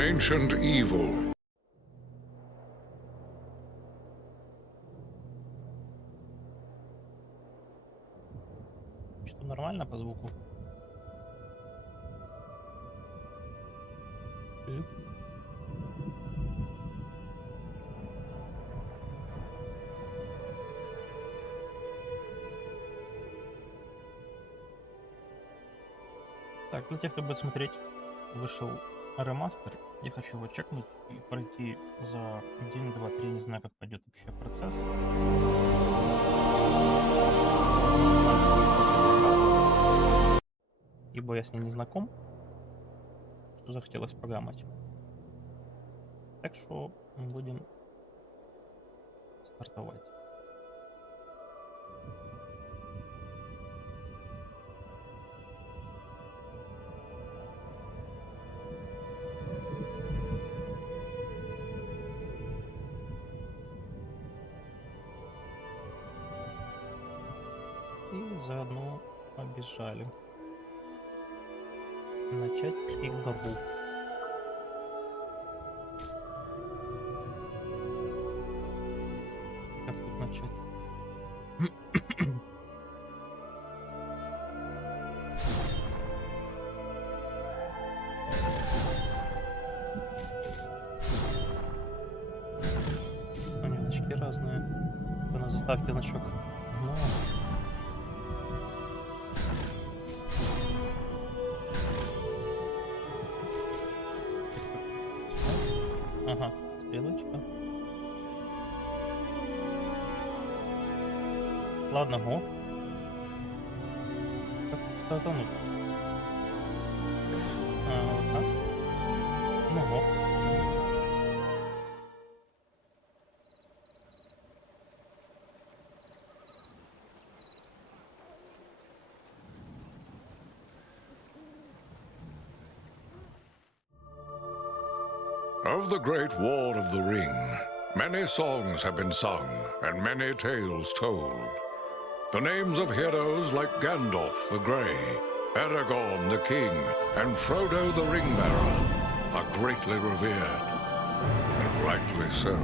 ancient evil. Что нормально по звуку? Так, для тех, кто будет смотреть, вышел ремастер. Я хочу его чекнуть и пройти за день, два, три. Не знаю, как пойдет вообще процесс. Ибо я с ней не знаком, что захотелось программать. Так что будем стартовать. И заодно побежали начать игру. Как тут начать? Они значки разные. На заставке значок. Ну, ага, стрелочка. Ладно, го. Как сказануть? Вот так. Ну, го. Of the Great War of the Ring, many songs have been sung and many tales told. The names of heroes like Gandalf the Grey, Aragorn the King, and Frodo the Ring-Bearer are greatly revered, and rightly so.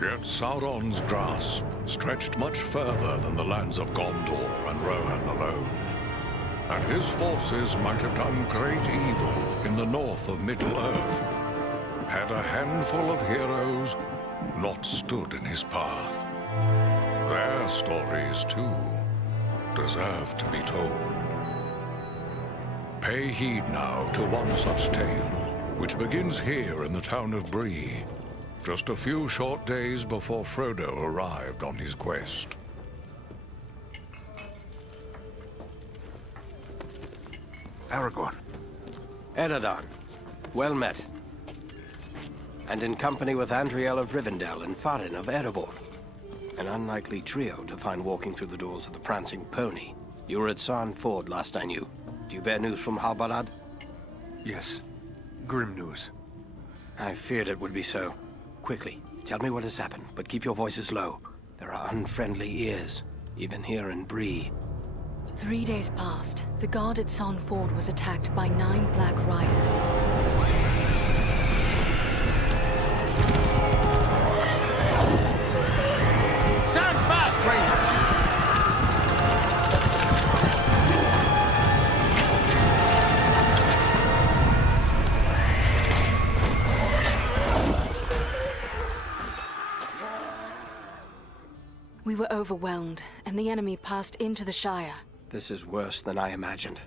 Yet Sauron's grasp stretched much further than the lands of Gondor and Rohan alone, and his forces might have done great evil in the north of Middle-earth, had a handful of heroes not stood in his path. Their stories, too, deserve to be told. Pay heed now to one such tale, which begins here in the town of Bree, just a few short days before Frodo arrived on his quest. Aragorn. Eredon, well met. And in company with Andriel of Rivendell and Farin of Erebor. An unlikely trio to find walking through the doors of the Prancing Pony. You were at Sarn Ford last I knew. Do you bear news from Halbarad? Yes. Grim news. I feared it would be so. Quickly, tell me what has happened, but keep your voices low. There are unfriendly ears, even here in Bree. 3 days passed. The guard at Sarn Ford was attacked by 9 Black Riders. Stand fast, Rangers! We were overwhelmed, and the enemy passed into the Shire. This is worse than I imagined.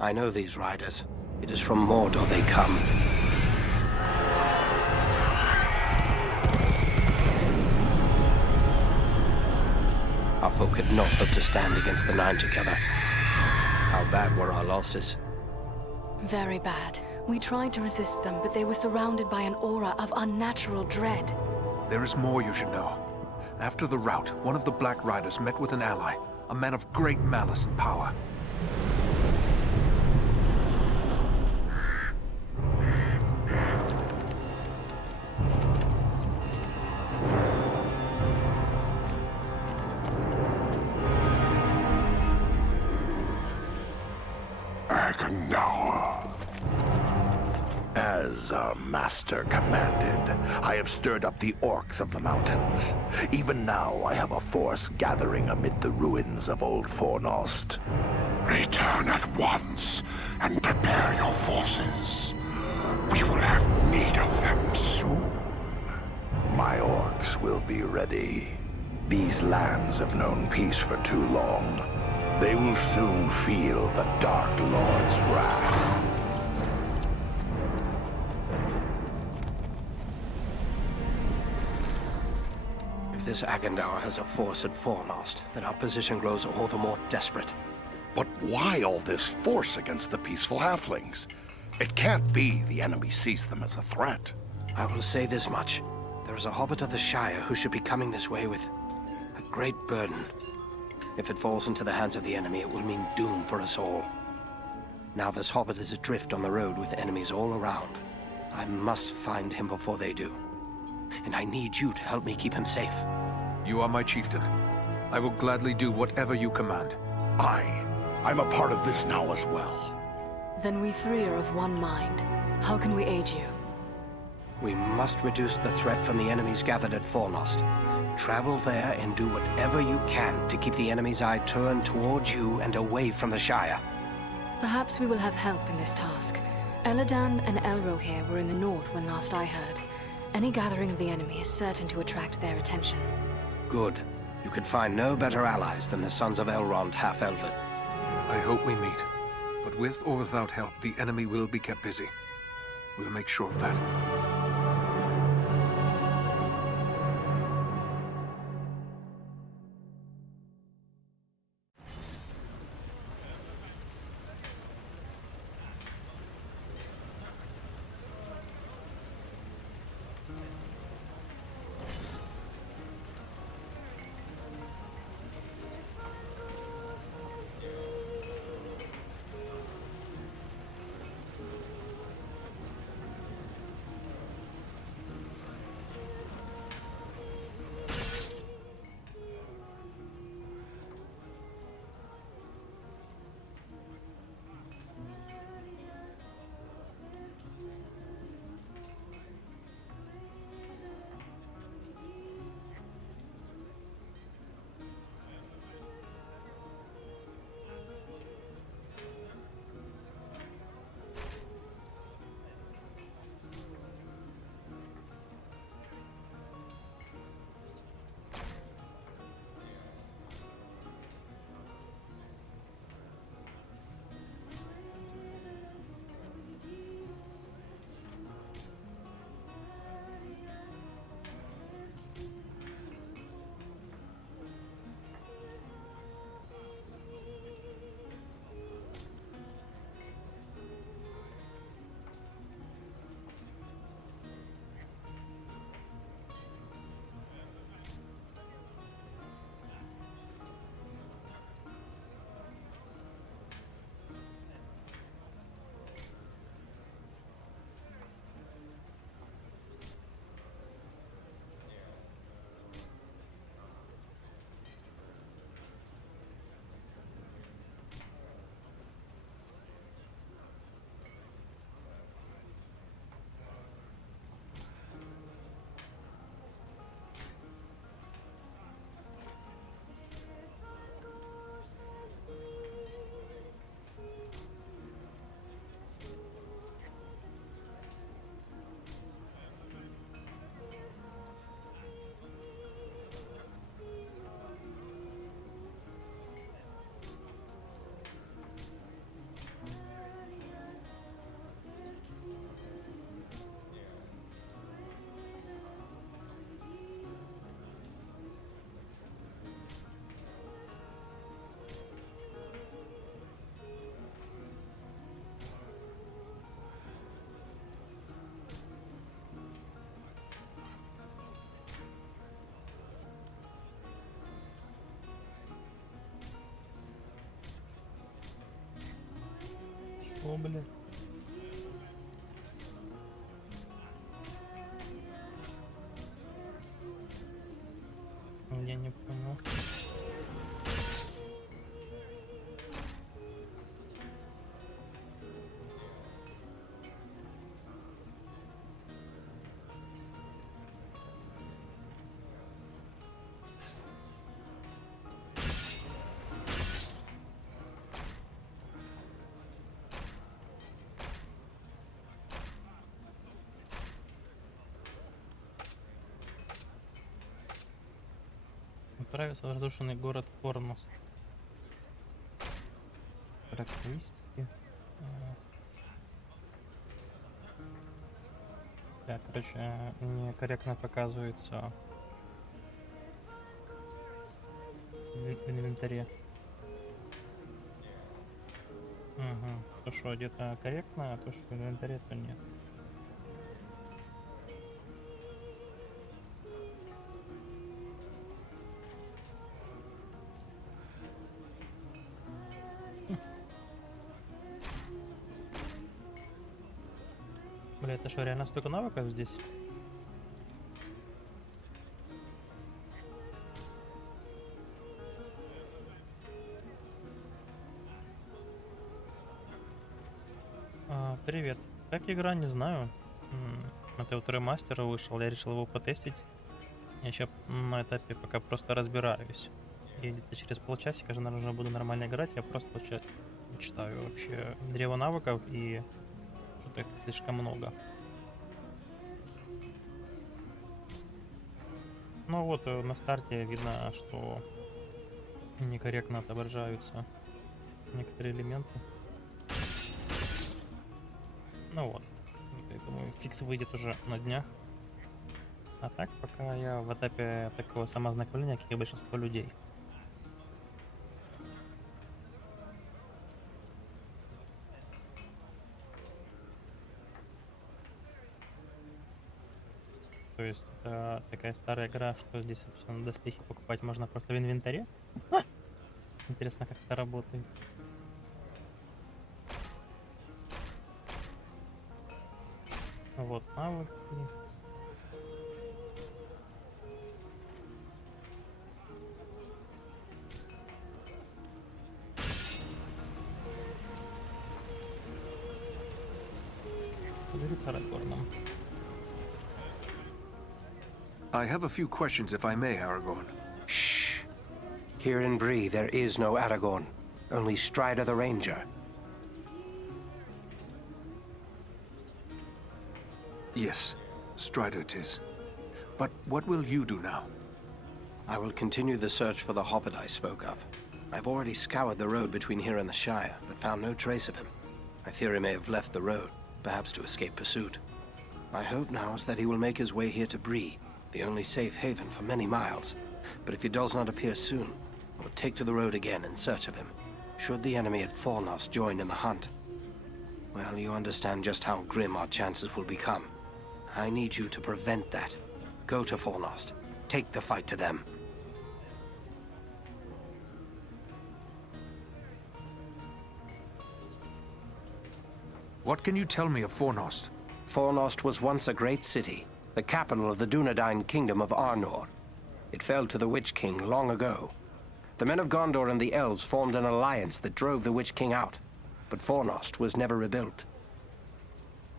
I know these riders. It is from Mordor they come. Our folk had not hoped to stand against the Nine together. How bad were our losses? Very bad. We tried to resist them, but they were surrounded by an aura of unnatural dread. There is more you should know. After the rout, one of the Black Riders met with an ally, a man of great malice and power. As master commanded. I have stirred up the orcs of the mountains. Even now, I have a force gathering amid the ruins of Old Fornost. Return at once and prepare your forces. We will have need of them soon. My orcs will be ready. These lands have known peace for too long. They will soon feel the Dark Lord's wrath. If this Agendaur has a force at Fornost, then our position grows all the more desperate. But why all this force against the peaceful halflings? It can't be the enemy sees them as a threat. I will say this much. There is a hobbit of the Shire who should be coming this way with a great burden. If it falls into the hands of the enemy, it will mean doom for us all. Now this hobbit is adrift on the road with enemies all around. I must find him before they do. And I need you to help me keep him safe. You are my chieftain. I will gladly do whatever you command. I'm a part of this now as well. Then we three are of one mind. How can we aid you? We must reduce the threat from the enemies gathered at Fornost. Travel there and do whatever you can to keep the enemy's eye turned towards you and away from the Shire. Perhaps we will have help in this task. Eladan and Elrohir were in the north when last I heard. Any gathering of the enemy is certain to attract their attention. Good. You could find no better allies than the sons of Elrond half-elven. I hope we meet. But with or without help, the enemy will be kept busy. We'll make sure of that. О, блин. Я не понял. Отправиться в разрушенный город Форност. Характеристики. Да, короче, некорректно показывается в инвентаре. Угу. То, что где-то корректно, а то, что в инвентаре, то нет. Бля, это что, реально столько навыков здесь? Привет. Как игра, не знаю. Это вот ремастер вышел, я решил его потестить. Я еще на этапе пока просто разбираюсь. И где-то через полчасика же, наверное, уже буду нормально играть. Я просто читаю вообще древо навыков и что-то их слишком много. Ну вот на старте видно, что некорректно отображаются некоторые элементы. Ну вот, я думаю, фикс выйдет уже на днях. А так, пока я в этапе такого самоознакомления, как и большинство людей. То есть это такая старая игра, что здесь собственно доспехи покупать можно просто в инвентаре. Интересно, как это работает. Вот навыки. Поговорить с Арагорном. I have a few questions, if I may, Aragorn. Shh. Here in Bree, there is no Aragorn, only Strider the Ranger. Yes, Strider it is. But what will you do now? I will continue the search for the hobbit I spoke of. I've already scoured the road between here and the Shire, but found no trace of him. I fear he may have left the road, perhaps to escape pursuit. My hope now is that he will make his way here to Bree, the only safe haven for many miles. But if he does not appear soon, I will take to the road again in search of him. Should the enemy at Fornost join in the hunt, well, you understand just how grim our chances will become. I need you to prevent that. Go to Fornost. Take the fight to them. What can you tell me of Fornost? Fornost was once a great city, the capital of the Dunedain kingdom of Arnor. It fell to the Witch King long ago. The men of Gondor and the elves formed an alliance that drove the Witch King out, but Fornost was never rebuilt.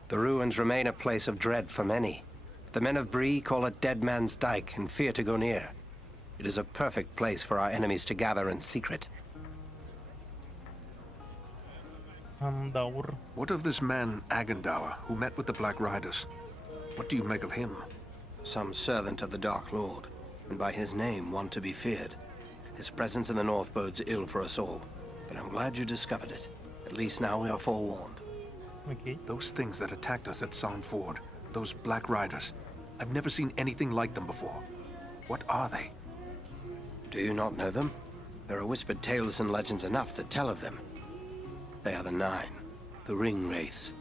The ruins remain a place of dread for many. The men of Bree call it Dead Man's Dyke and fear to go near. It is a perfect place for our enemies to gather in secret. What of this man, Agandaur, who met with the Black Riders? What do you make of him? Some servant of the Dark Lord, and by his name one to be feared. His presence in the north bodes ill for us all, but I'm glad you discovered it. At least now we are forewarned. Okay. Those things that attacked us at Son Ford, those Black Riders, I've never seen anything like them before. What are they? Do you not know them? There are whispered tales and legends enough that tell of them. They are the Nine, the Ring Wraiths.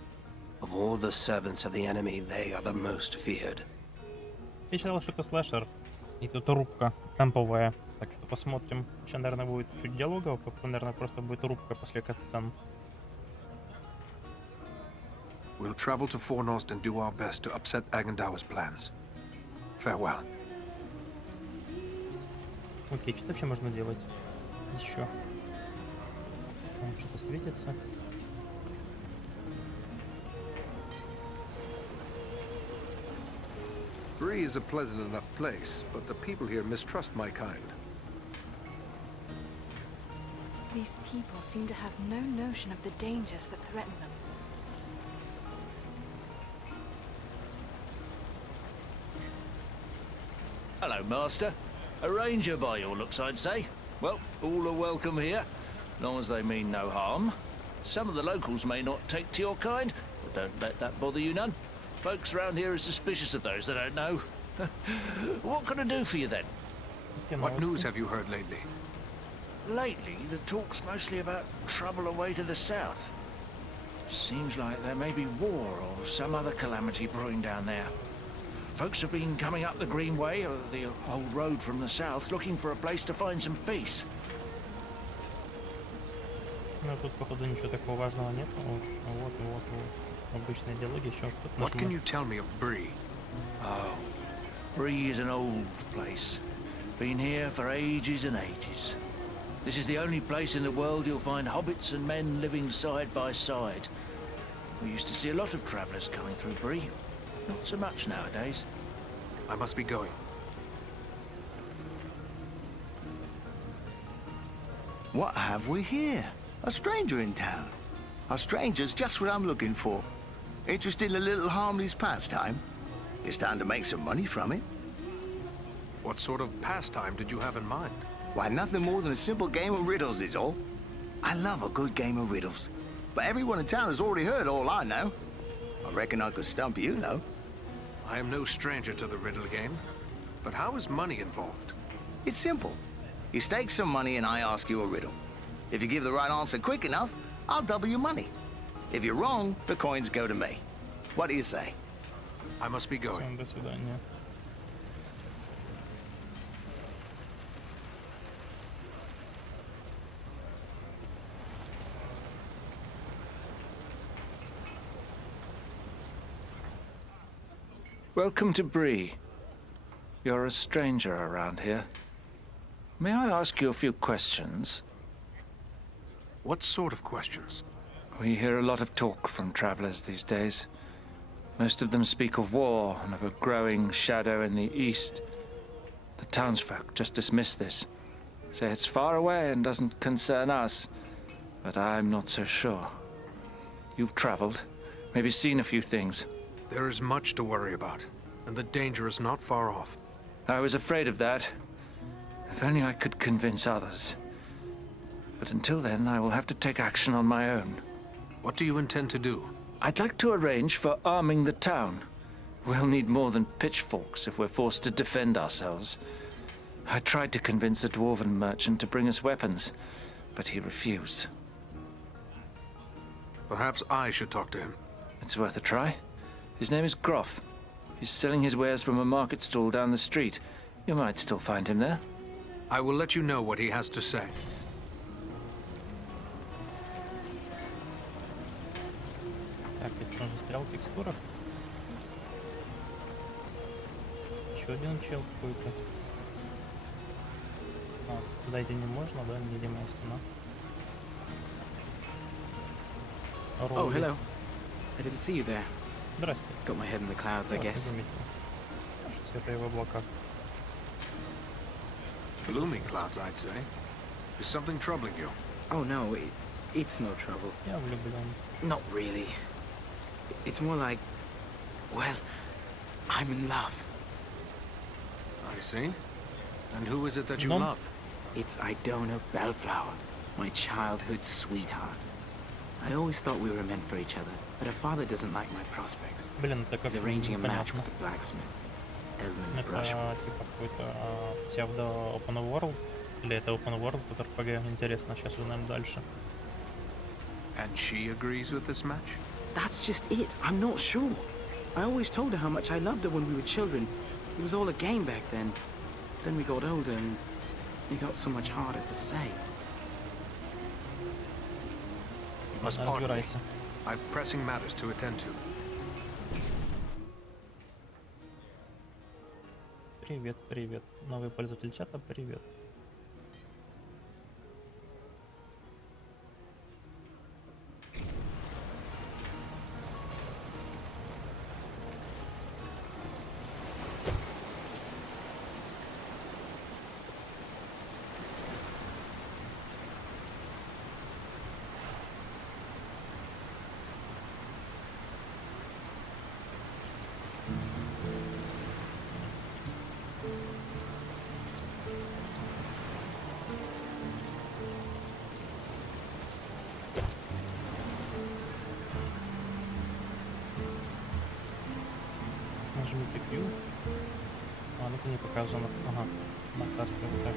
Of all the servants of the enemy, they are the most feared. Я читал, что это слэшер, и тут рубка темповая, так что посмотрим. Сейчас, наверное, будет чуть диалогов, потом, наверное, просто будет рубка после катсцен. We'll travel to Fornost and do our best to upset Agandaur's plans. Farewell. Окей, что вообще можно делать? Еще. Там что-то светится. Bree is a pleasant enough place, but the people here mistrust my kind. These people seem to have no notion of the dangers that threaten them. Hello, Master. A ranger by your looks, I'd say. Well, all are welcome here, long as they mean no harm. Some of the locals may not take to your kind, but don't let that bother you none. Folks around here are suspicious of those they don't know. What can I do for you then? What news have you heard lately? Lately, the talk's mostly about trouble away to the south. Seems like there may be war or some other calamity brewing down there. Folks have been coming up the Greenway, or the old road from the south, looking for a place to find some peace. Ну тут походу ничего такого важного нет. Вот обычные диалоги еще. What can you tell me of Bree? Oh, Bree is an old place. Been here for ages and ages. This is the only place in the world you'll find hobbits and men living side by side. We used to see a lot of travellers coming through Bree. Not so much nowadays. I must be going. What have we here? A stranger in town. A stranger's just what I'm looking for. Interested in a little harmless pastime? It's time to make some money from it. What sort of pastime did you have in mind? Why, nothing more than a simple game of riddles is all. I love a good game of riddles. But everyone in town has already heard all I know. I reckon I could stump you, though. I am no stranger to the riddle game. But how is money involved? It's simple. You stake some money and I ask you a riddle. If you give the right answer quick enough, I'll double your money. If you're wrong, the coins go to me. What do you say? I must be going. До свидания. Welcome to Bree. You're a stranger around here. May I ask you a few questions? What sort of questions? We hear a lot of talk from travelers these days. Most of them speak of war and of a growing shadow in the east. The townsfolk just dismiss this. Say it's far away and doesn't concern us. But I'm not so sure. You've traveled, maybe seen a few things. There is much to worry about, and the danger is not far off. I was afraid of that. If only I could convince others. But until then, I will have to take action on my own. What do you intend to do? I'd like to arrange for arming the town. We'll need more than pitchforks if we're forced to defend ourselves. I tried to convince a dwarven merchant to bring us weapons, but he refused. Perhaps I should talk to him. It's worth a try. His name is Groff. He's selling his wares from a market stall down the street. You might still find him there. I will let you know what he has to say. Так, это что, застрял в текстурах? Еще один чел какой-то. А, дойти не можно, да? Невидимая стена. Oh, hello. I didn't see you there. Здрасте. Got my head in the clouds, I guess. Кажется, это его облака. Gloomy clouds, I'd say. Is something troubling you? Oh, no, it's no trouble. Я влюблен. Not really. It's more like, well, I'm in love. I see. And who is it that you Mom? love? It's Idona Bellflower, my childhood sweetheart. I always thought we were meant for each other, but her father doesn't like my prospects. Блин, это He's как arranging a match непонятно. with the blacksmith, Elman Это Brushwood. типа какой-то псевдо open world? Или это open world, который ПГ? Интересно, сейчас узнаем дальше. And she agrees with this match? That's just it. I'm not sure. I always told her how much I loved her when we were children. It was all a game back then. Then we got older and it got so much harder to say. You must pardon me. I've pressing matters to attend to. Привет, привет. Новый пользователь чата, привет. нажмите Q. А, ну-ка не показано. Ага, на карте вот так.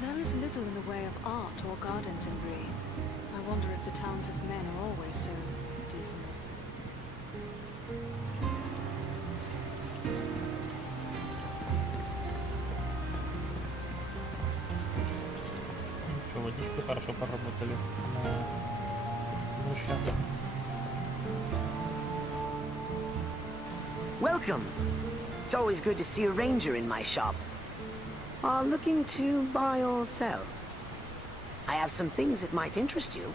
There is little in the way of art or gardens in Bree. I wonder if the towns of men are always so dismal. Ничего, водичку хорошо поработали на брусчатке. Welcome. It's always good to see a ranger in my shop. Looking to buy or sell? I have some things that might interest you.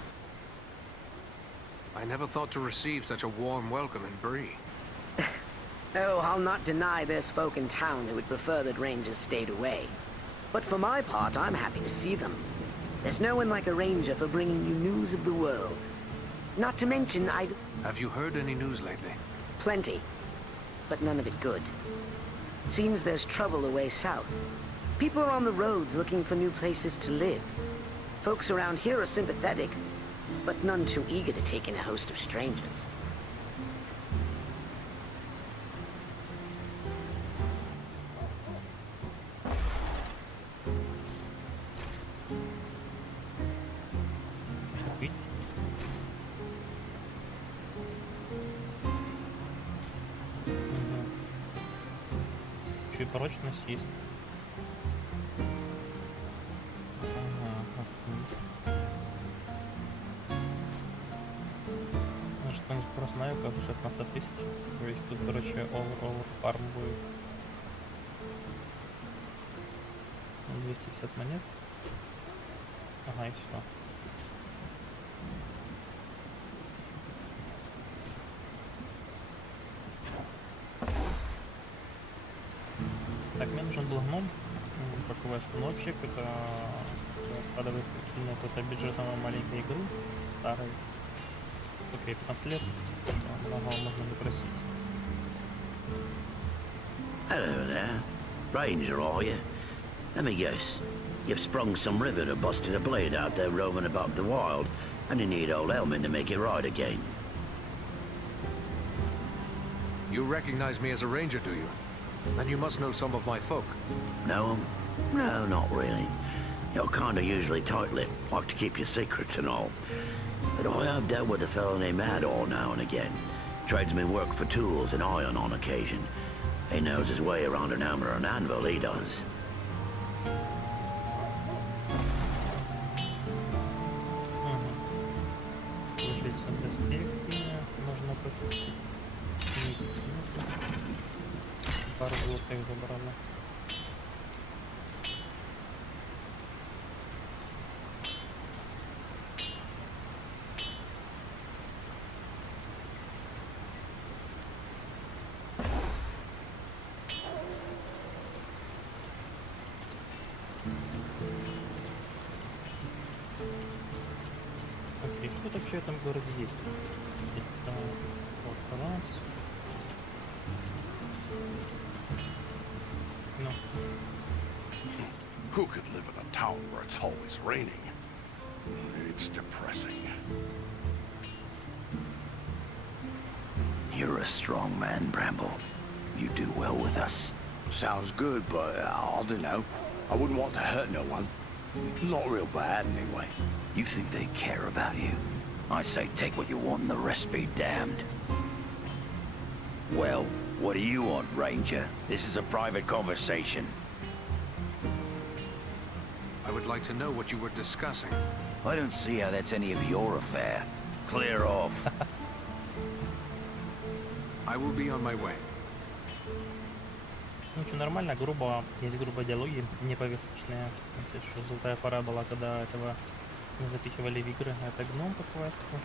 I never thought to receive such a warm welcome in Bree. Oh, I'll not deny there's folk in town who would prefer that rangers stayed away. But for my part, I'm happy to see them. There's no one like a ranger for bringing you news of the world. Not to mention, Have you heard any news lately? Plenty, but none of it good. Seems there's trouble away south. People are on the roads looking for new places to live. Folks around here are sympathetic, but none too eager to take in a host of strangers. Еще и порочность есть. Что-нибудь просто знаю, как 16 000. То есть тут, короче, over фарм будет. 250 монет. Ага, и все. Так, мне нужен был гном, боковой остановщик, это складывается на какой-то бюджет маленькой игры, старой. Окей, 15 лет, что много можно не просить. Hello there. Ranger, are you? Let me guess. You've sprung some rivet or busted a blade out there roaming about the wild, and you need old Elman to make it right again. You recognize me as a ranger, do you? Then you must know some of my folk. Know 'em? No, not really. You're kinda usually tight-lipped, like to keep your secrets and all. But I have dealt with a fellow named Ador now and again. Trades me work for tools and iron on occasion. He knows his way around an hammer and anvil, he does. Получается, доспехи можно купить. Пару золотых забрали. Окей, что вообще в этом городе есть? Это вот раз. Ну. Who could live in a town where it's always raining? It's depressing. You're a strong man, Bramble. You do well with us. Sounds good, but I don't know. I wouldn't want to hurt no one. Not real bad, anyway. You think they care about you? I say take what you want and the rest be damned. Well, what do you want, Ranger? This is a private conversation. I would like to know what you were discussing. I don't see how that's any of your affair. Clear off. I will be on my way. Ну что, нормально, грубо, есть грубо диалоги, не поверхностные. То есть, что золотая пора была, когда этого не запихивали в игры. Это гном по квесту.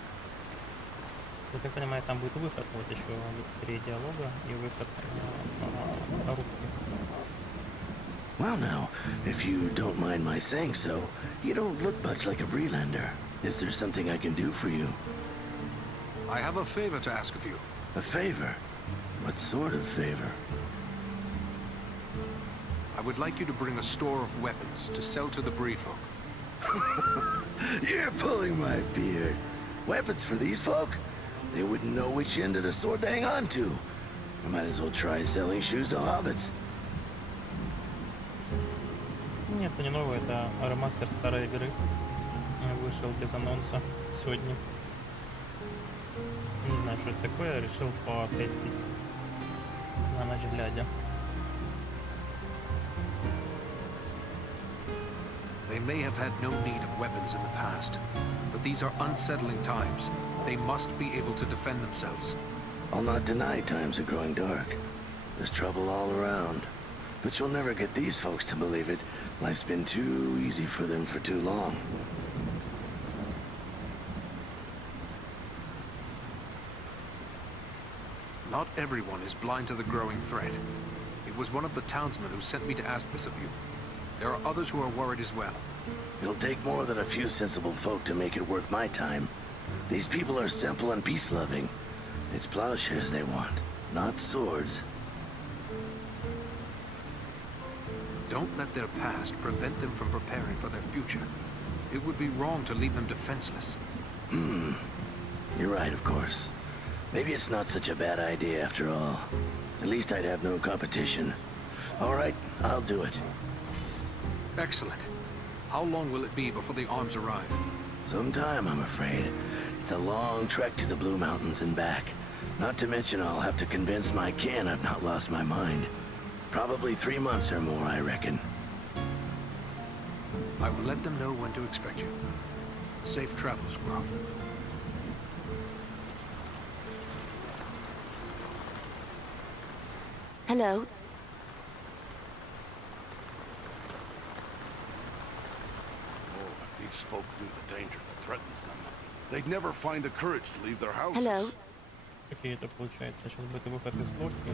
Я так понимаю, там будет выход, вот еще 3 диалога и выход на рубки. Well now, if you don't mind my saying so, you don't look much like a Breelander. Is there something I can do for you? I have a favor to ask of you. A favor? What sort of favor? I would like you to bring a store of weapons to sell to the Bree folk. You're pulling my beard. Weapons for these folk? They wouldn't know which end of the sword to hang on to. I might as well try selling shoes to hobbits. Нет, это не новое, это ремастер старой игры. Вышел без анонса сегодня. Не знаю, что это такое, решил потестить на ночь глядя. They may have had no need of weapons in the past, but these are unsettling times. They must be able to defend themselves. I'll not deny times are growing dark. There's trouble all around. But you'll never get these folks to believe it. Life's been too easy for them for too long. Not everyone is blind to the growing threat. It was one of the townsmen who sent me to ask this of you. There are others who are worried as well. It'll take more than a few sensible folk to make it worth my time. These people are simple and peace-loving. It's plowshares they want, not swords. Don't let their past prevent them from preparing for their future. It would be wrong to leave them defenseless. You're right, of course. Maybe it's not such a bad idea after all. At least I'd have no competition. All right, I'll do it. Excellent. How long will it be before the arms arrive? Some time, I'm afraid. It's a long trek to the Blue Mountains and back. Not to mention I'll have to convince my kin I've not lost my mind. Probably 3 months or more, I reckon. I will let them know when to expect you. Safe travels, Groff. Hello. These folk knew the danger that threatens them. They'd never find the courage to leave their houses. Hello. Окей, это получается. Сейчас будет выход из лодки.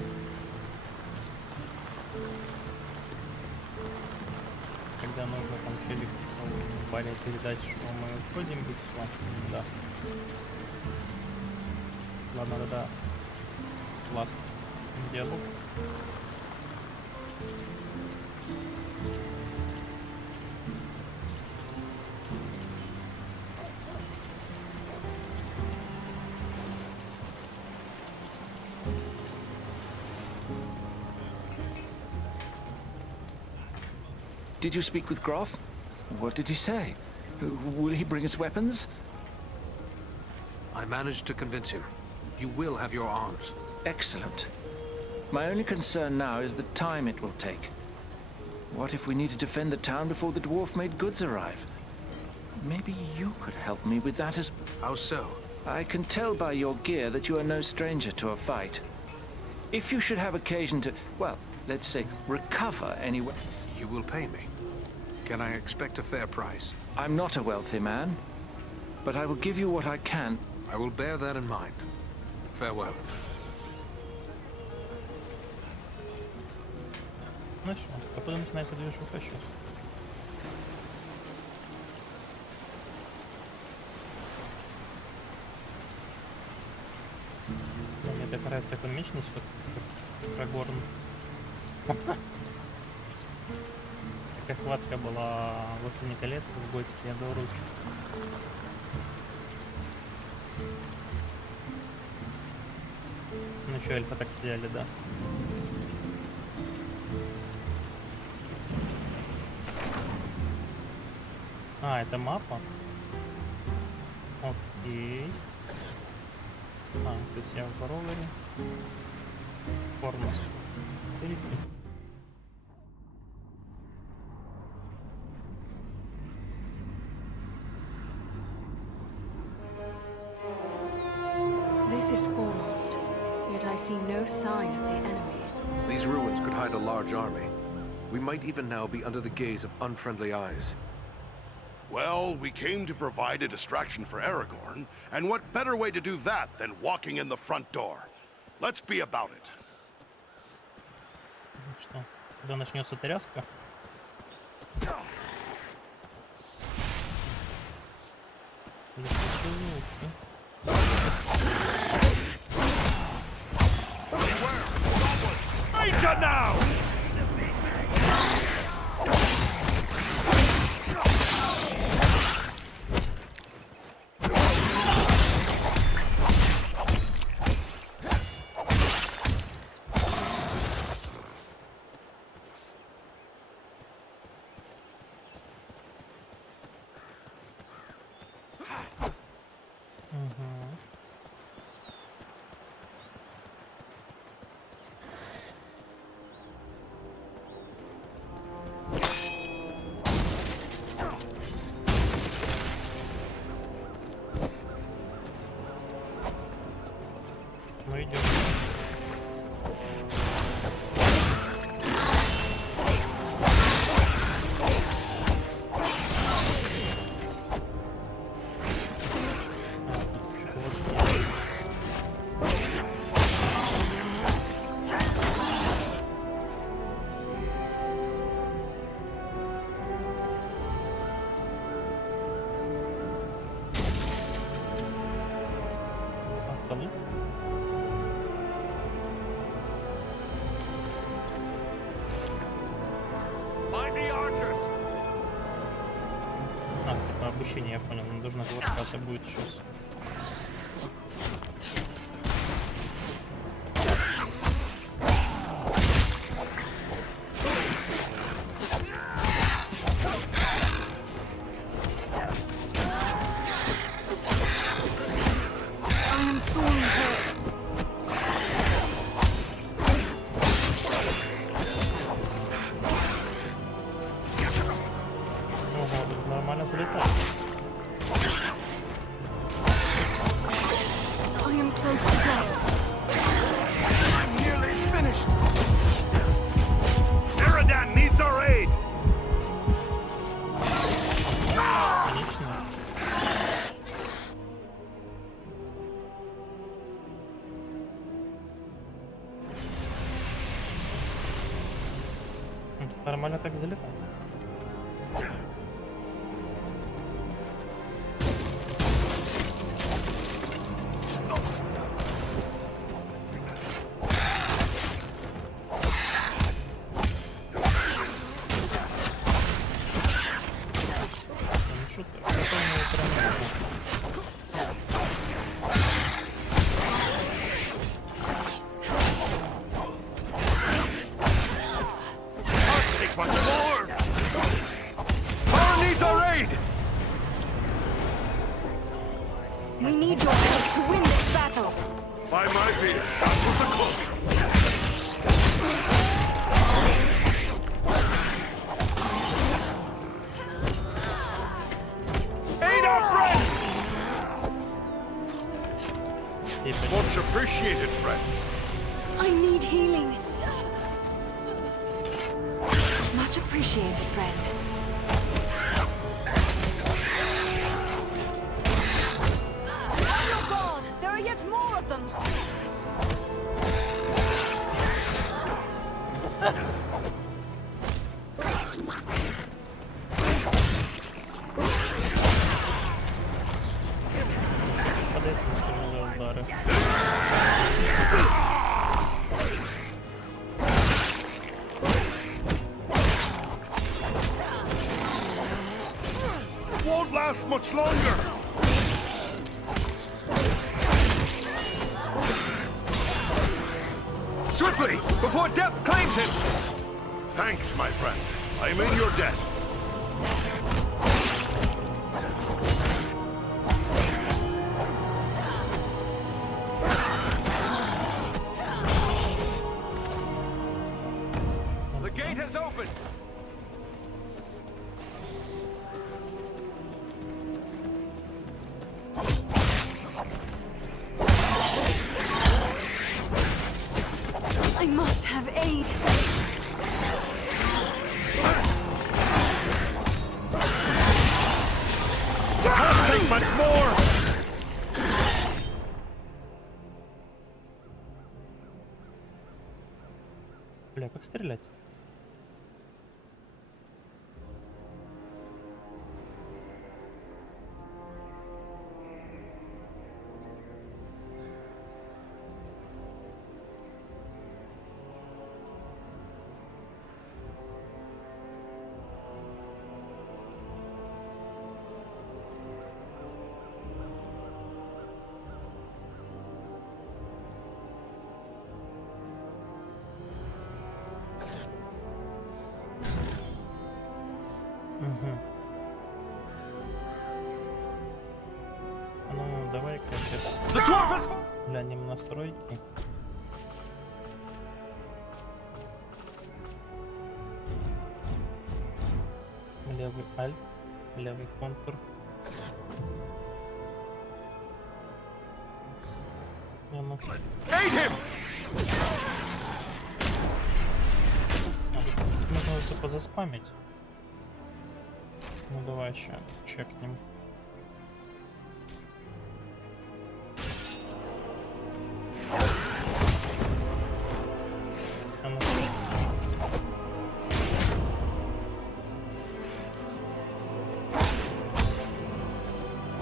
Когда нужно там челик в баре передать, что мы уходим, и все. Да. Ладно, да. Ласт. Диалог. Did you speak with Groff? What did he say? Will he bring us weapons? I managed to convince him. You will have your arms. Excellent. My only concern now is the time it will take. What if we need to defend the town before the dwarf-made goods arrive? Maybe you could help me with that as... How so? I can tell by your gear that you are no stranger to a fight. If you should have occasion to, well, let's say, recover anyway... You will pay me. Can I expect a fair price? I'm not a wealthy man, but I will give you what I can. I will bear that in mind. Farewell. Ну что, походу начинается движуха сейчас. Мне так нравится, как он меч несет, как Рагорн. Какая хватка была ВластелинКолец в Готике, я до руки. Ну что, эльфы так стояли, да. А, это мапа? Окей. А, то есть я в ровере. Формус. This is foremost, yet I see no sign of the enemy. These ruins could hide a large army. We might even now be under the gaze of unfriendly eyes. Well, we came to provide a distraction for Aragorn, and what better way to do that than walking in the front door? Let's be about it. Что, когда начнется тряска? Major now! Ну идем. Автолуп. А, типа обучение, я понял, нам нужно квартация будет сейчас. Ого, тут нормально залетает. I am close to death. I'm nearly finished. Eridan needs our aid. Отлично. Ну, тут нормально так залетает. Ну, шутка. Какой у него прям... Take much more. Power needs our aid. We need your help to win this battle. By my fear, that was a close one. Aid our friend! Much appreciated, friend. I need healing. Much appreciated, friend. Oh your god! There are yet more of them! Подается на тяжелые удары. Won't last much longer. Swiftly, before death claims him! Thanks, my friend. I'm in your debt. The gate has opened! I must have aid. Can't take much more! Бля, как стрелять? давай-ка сейчас глянем настройки. Левый альт, левый контур. Ну. Можно это позаспамить. Ну давай еще чекнем.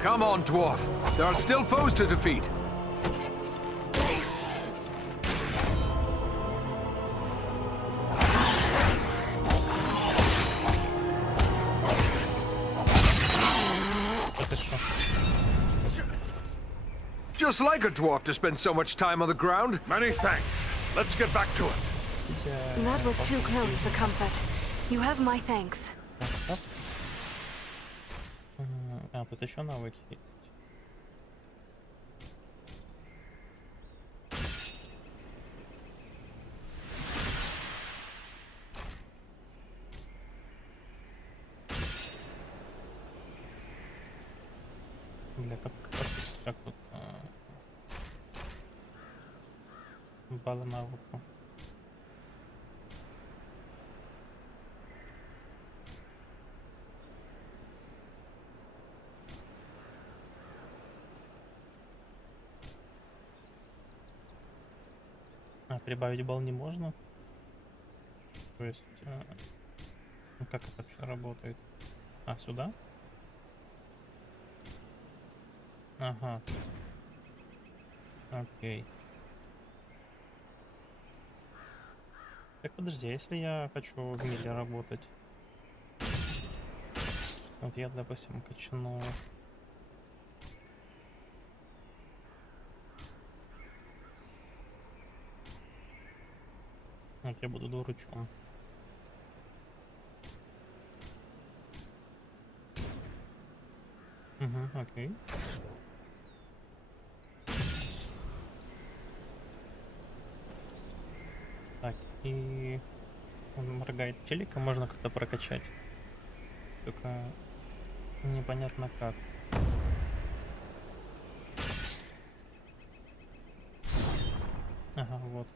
Come on, dwarf. There are still foes to defeat. Just like a dwarf to spend so much time on the ground. Many thanks. Let's get back to it. That was too close for comfort. You have my thanks. А, тут еще навыки есть. Бля, как тут баллы навыку. Прибавить балл не можно. То есть, ну как это вообще работает? А, сюда? Ага. Окей. Так, подожди, если я хочу в миле работать. Вот я, допустим, качну. Вот я буду двуручом. Угу, окей. Так, и он моргает челика, можно как-то прокачать. Только непонятно как. Ага, вот.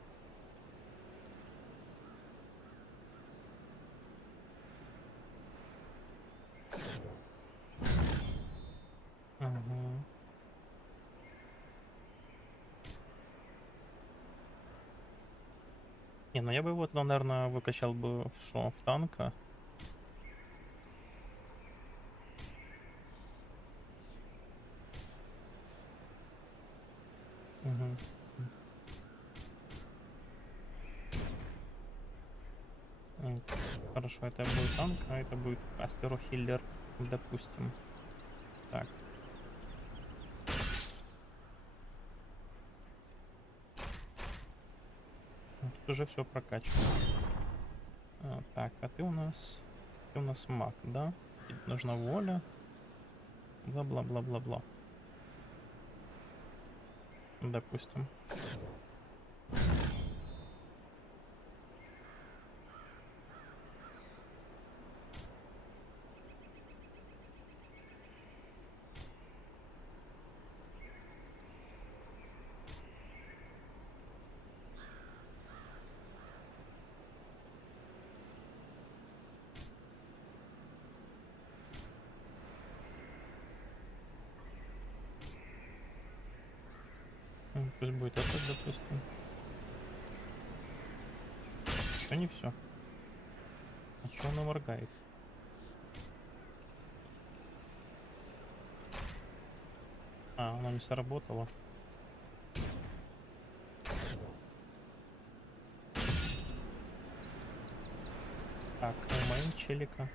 Не, ну я бы его тогда, наверное, выкачал бы в танка. Угу. Хорошо, это будет танк, а это будет астерохиллер, допустим. Так. Тут уже все прокачано. Так, а ты у нас маг, да? Тебе нужна воля. Бла-бла-бла-бла-бла. Допустим. Пусть будет это, допустим. Еще не все. А что она моргает? А, она не сработала. Так, моим челика.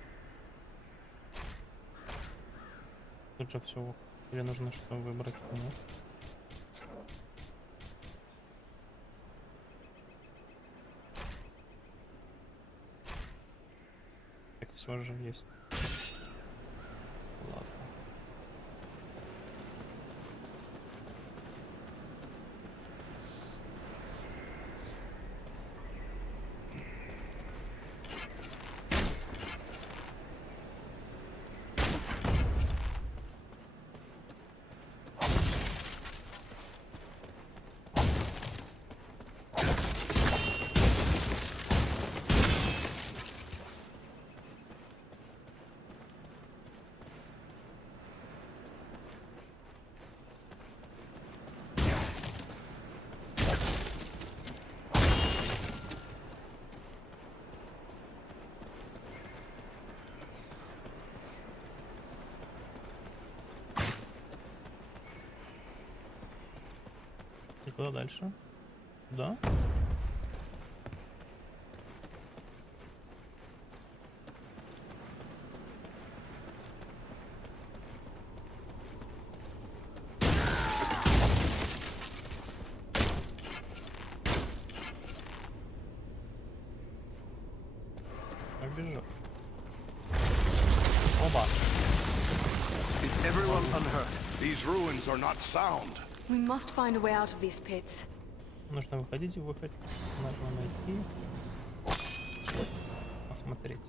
Тут же все. Или нужно что выбрать? Нет. Все же есть. Ладно. куда дальше? Да? Побежал. Оба. Is everyone unhurt? These ruins are not sound. We must find a way out of these pits. Нужно выходить и выходить. Нужно найти. Посмотреть.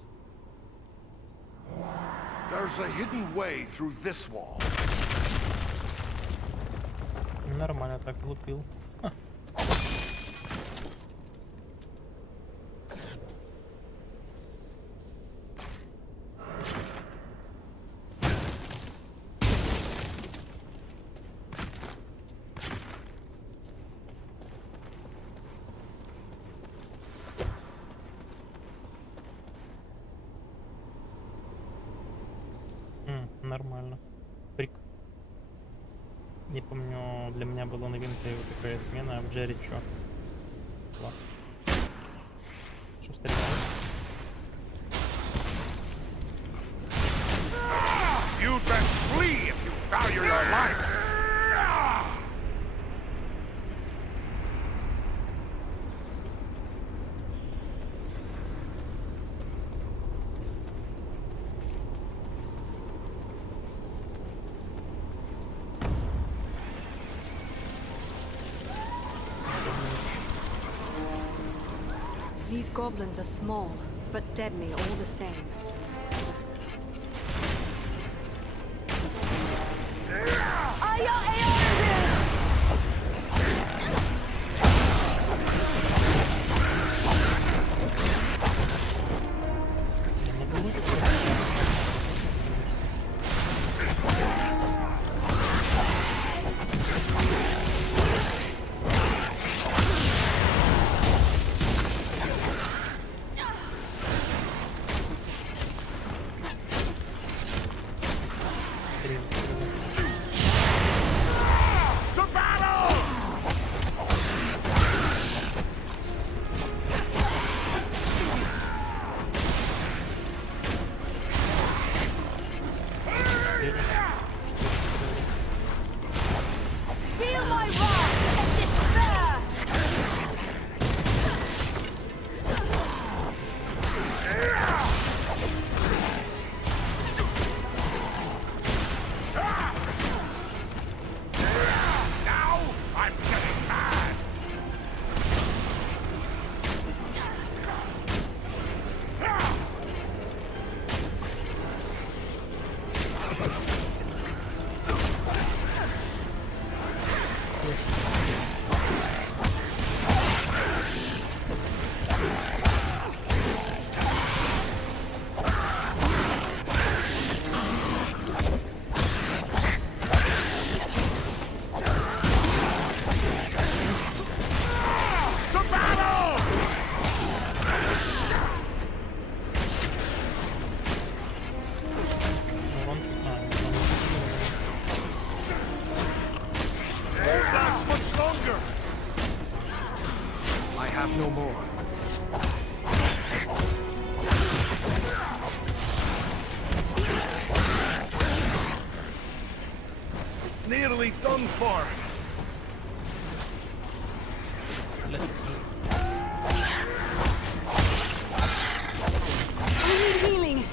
There's a hidden way through this wall. Нормально так лупил. Ха. Нормально. Прик. Не помню, для меня была новинкой вот такая смена в Джерри чё. Класс. Что стреляет? You'd best flee if you value your life. These goblins are small, but deadly all the same. No more. Nearly done for. I need healing.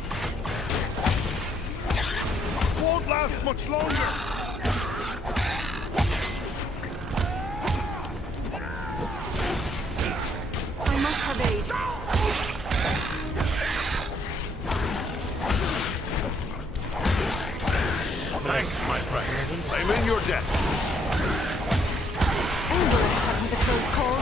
Won't last much longer. I must have aid. Thanks, my friend. I'm in your debt. That was a close call.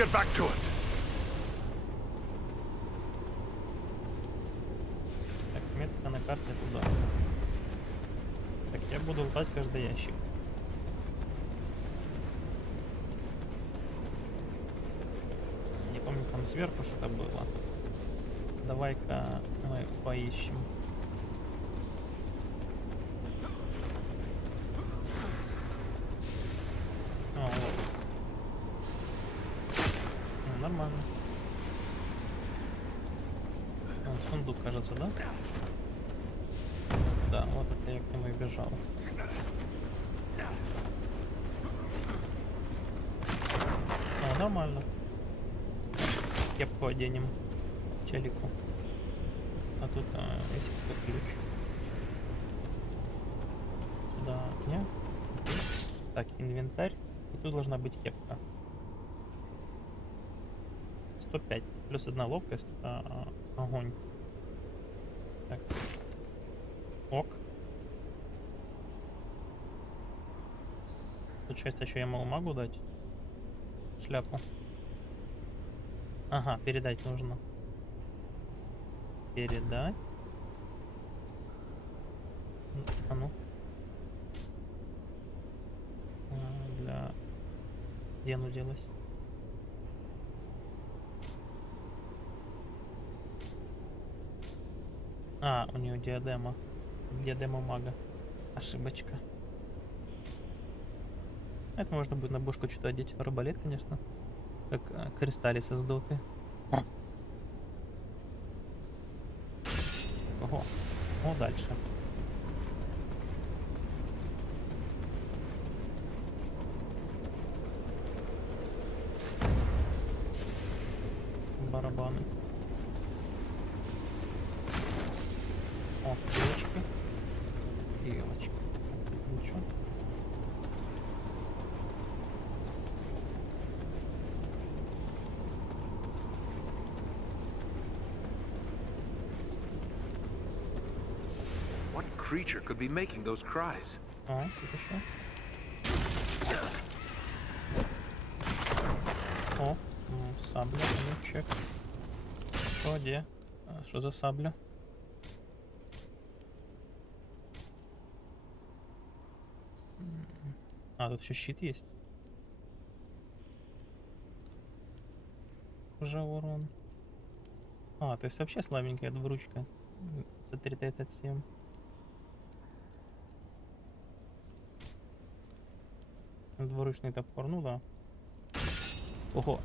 get back to it. Так, метка на карте туда. Так, я буду лутать каждый ящик. Не помню, там сверху что-то было. Давай-ка мы поищем. А, вот. Ну, нормально. Вон сундук, кажется, да? Да, вот это я к нему и бежал. О, нормально. Кепку оденем челику. А тут есть какой-то ключ. Сюда нет. Так, инвентарь. И тут должна быть кепка. 105. Плюс 1 ловкость. Огонь. Так. Ок. Тут часть еще я могу дать. Шляпу. Ага, передать нужно. Передать. А ну. Для... Где оно делось? А, у нее диадема. Диадема мага. Ошибочка. Это можно будет на бошку что-то одеть. Арбалет, конечно. Как Кристаллис из доты. Ого. Ну, дальше. Барабаны. О, девочка. Девочка. Ничего. What creature could be making those cries? А, тут еще. О, сабля, чек. Что, где? Что за сабля? А, тут еще щит есть. Уже урон. А, то есть вообще слабенькая двуручка. За 3Т-7. Двуручный топор, ну да. Ого.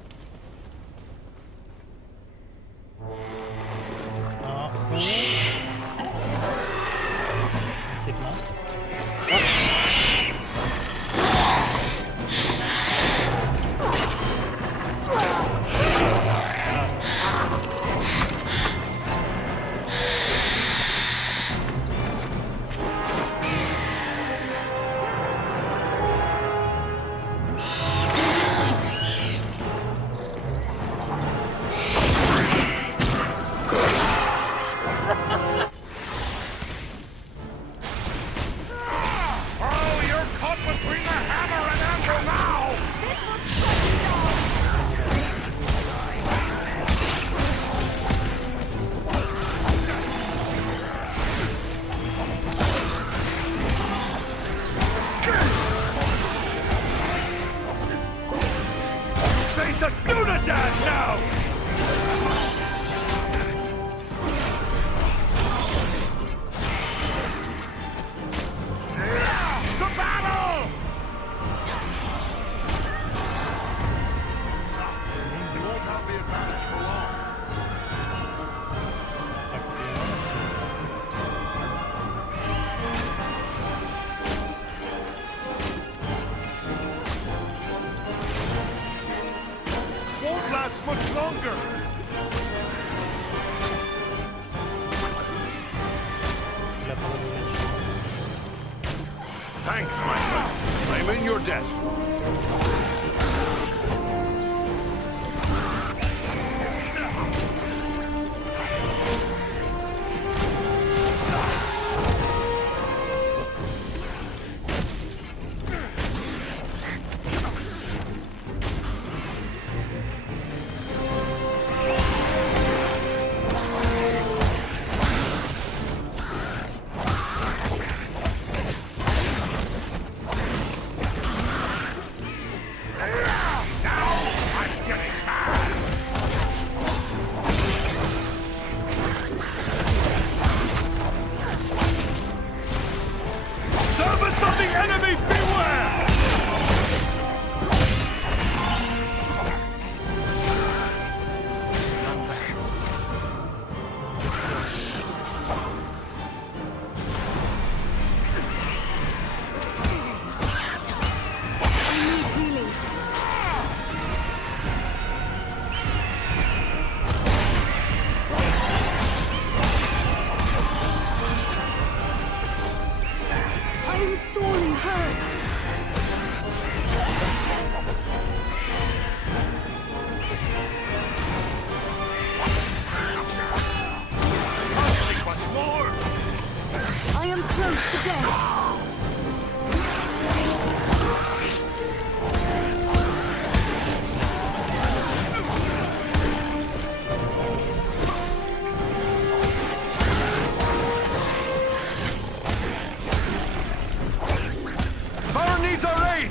Thanks, my friend. I'm in your debt. Baron needs our aid!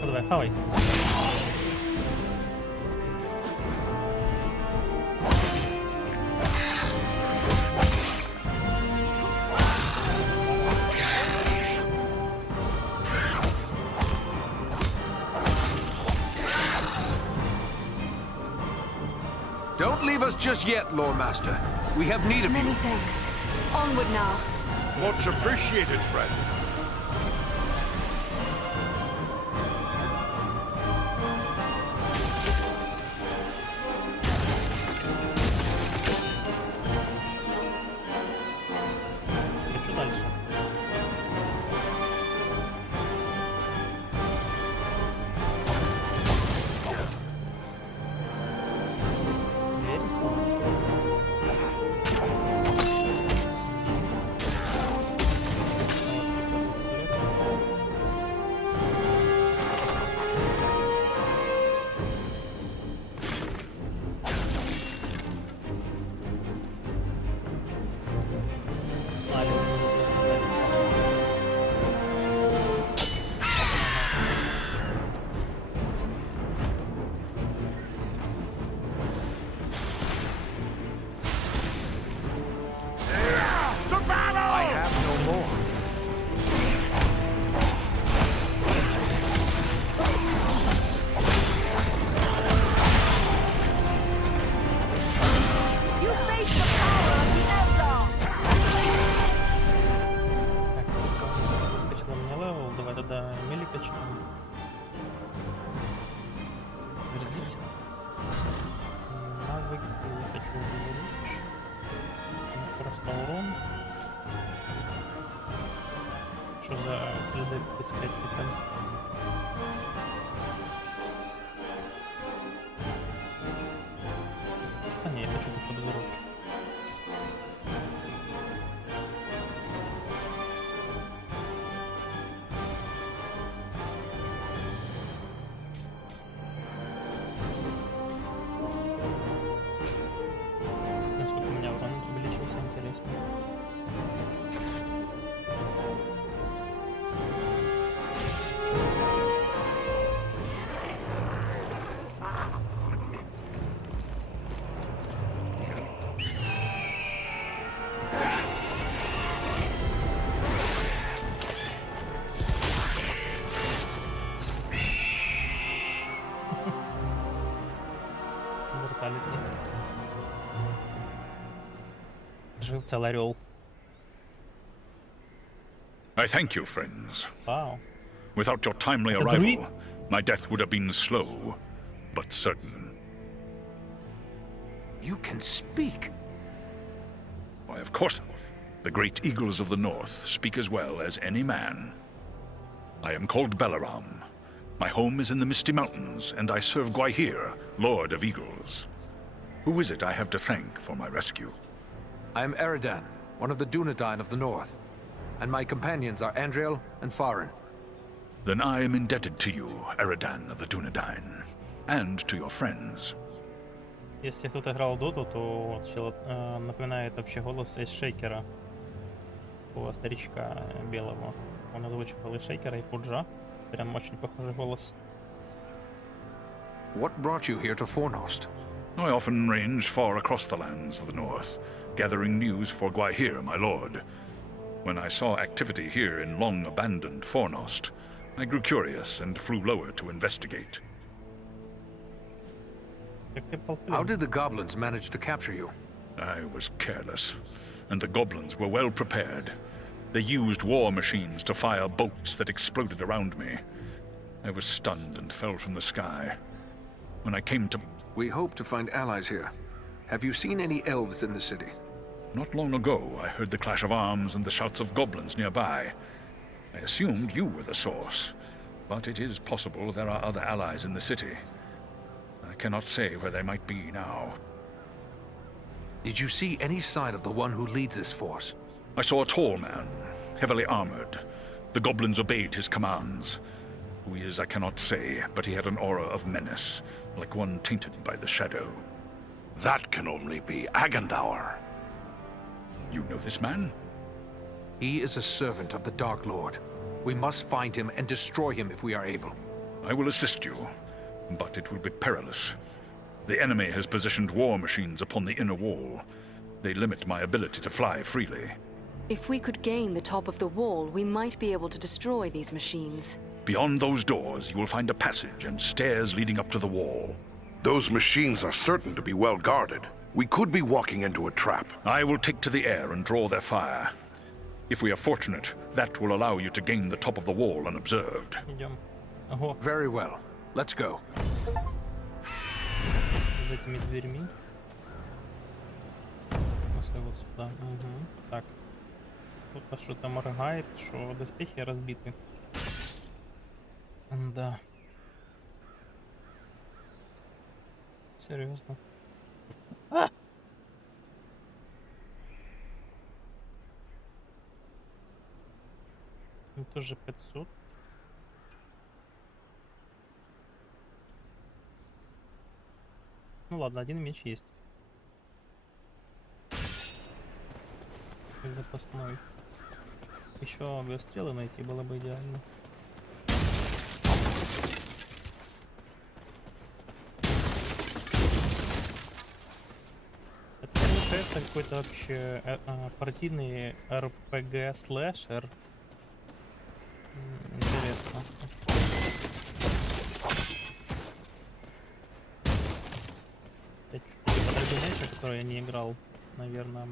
Ну давай, хавай. Don't leave us just yet, Lord Master. We have need of Many you. thanks. Onward now. Much appreciated, friend. И что дальше? Двери снова? I have no more. You face the power of the Eldar! Так, выскочила мне левел, давай тогда мили качаем. Вердить. Навык, я хочу увеличить. Просто урон. Что за следы 35 метров? А не, я хочу быть подворот. Насколько у меня урон увеличился, интересно. Бруталити. Жив целый орел. I thank you, friends. Вау. Without your timely Это друид? arrival, my death would have been slow, but certain. You can speak. Why, of course, the great eagles of the north speak as well as any man. I am called Balaram. My home is in the Misty Mountains, and I serve Gwaihir, Lord of Eagles. Who is it I have to thank for my rescue? I am Eridan, one of the Dunedain of the north. And my companions are Andriel and Farin. Then I am indebted to you, Eridan of the Dunedain, and to your friends. Если кто-то играл в доту, то вот чел напоминает вообще голос из Шейкера. Такого старичка белого. Он озвучивал и Шейкера, и Пуджа. Прям очень похожий голос. What brought you here to Fornost? I often range far across the lands of the north, gathering news for Gwaihir, my lord. When I saw activity here in long-abandoned Fornost, I grew curious and flew lower to investigate. How did the goblins manage to capture you? I was careless, and the goblins were well prepared. They used war machines to fire bolts that exploded around me. I was stunned and fell from the sky. When I came to... We hope to find allies here. Have you seen any elves in the city? Not long ago, I heard the clash of arms and the shouts of goblins nearby. I assumed you were the source, but it is possible there are other allies in the city. I cannot say where they might be now. Did you see any sign of the one who leads this force? I saw a tall man, heavily armored. The goblins obeyed his commands. Who he is, I cannot say, but he had an aura of menace, like one tainted by the shadow. That can only be Agandaur. You know this man? He is a servant of the Dark Lord. We must find him and destroy him if we are able. I will assist you, but it will be perilous. The enemy has positioned war machines upon the inner wall. They limit my ability to fly freely. If we could gain the top of the wall, we might be able to destroy these machines. Beyond those doors, you will find a passage and stairs leading up to the wall. Those machines are certain to be well guarded. We could be walking into a trap. I will take to the air and draw their fire. If we are fortunate, that will allow you to gain the top of the wall unobserved. Very well. Let's go. За этими дверьми. В смысле, вот сюда. Угу. Так. Кто-то что-то моргает, что доспехи разбиты. Да. Серьезно. А! Тоже 500. Ну ладно, один меч есть. Запасной. Еще авиастрелы найти было бы идеально. Это получается какой-то вообще партийный RPG-слэшер. Интересно. Подразделение, которое я не играл, наверное,